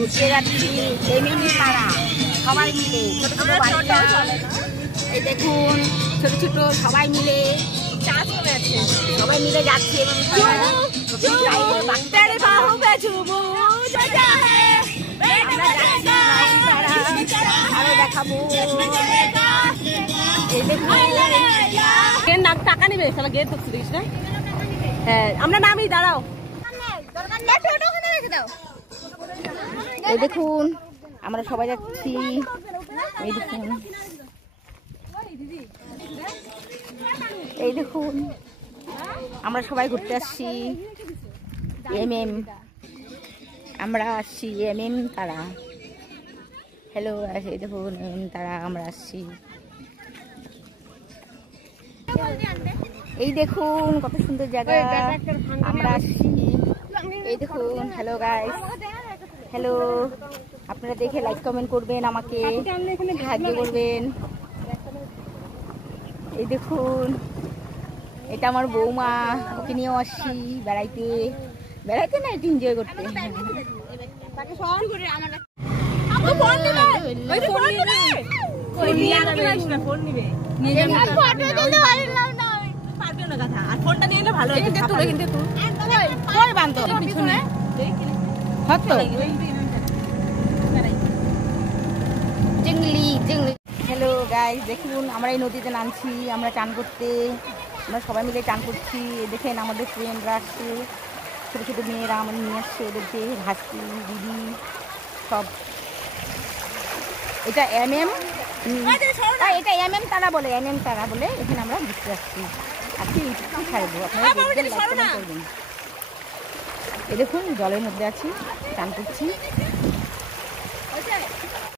ঘুরতে যাচ্ছি পাড়া সবাই মিলে, ছোট ছোট বাচ্চা, এই দেখুন ছোট ছোট সবাই মিলে যাচ্ছে এবং আরো দেখাবো। এই দেখুন টাকা নেবে, সবাই গেট করছি দেখিস না। হ্যাঁ আমরা নামি, দাঁড়াও। এই দেখুন আমরা সবাই যাচ্ছি, এই দেখুন এই দেখুন আমরা সবাই ঘুরতে আসছি এমএম, আমরা আসছি এমএম তারা। হ্যালো, এই দেখুন এমএম তারা আমরা আসছি। এই দেখুন কত সুন্দর জায়গা, আমরা আসছি। এই দেখুন, হ্যালো গাইস, হ্যালো। আপনারা দেখে লাইক কমেন্ট করবেন, আমাকে সাহায্য করবেন। এই দেখুন এটা আমার বৌমা, ওকে নিয়েও আসছি বেড়াইতে, বেড়াইতে না একটু এনজয় করতে। হ্যালো গাইস, দেখুন আমরা এই নদীতে নামছি, আমরা চান করতে, আমরা সবাই মিলে চান করছি। দেখেন আমাদের ফ্রেন্ডরা আসছে, ছোটো ছোটো মেয়েরা আমাদের নিয়ে আসছে, ওদেরকে ভাসি দিদি সব। এটা এমএম, এটা এমএম তারা বলে, এমএম তারা বলে। এখানে আমরা ঘুরতে আসছি, আজকে ইউটিউবে ছাড়বো, আপনারা দেখবেন, লাইক করবেন। এই দেখুন জলের মধ্যে আছি, চান করছি।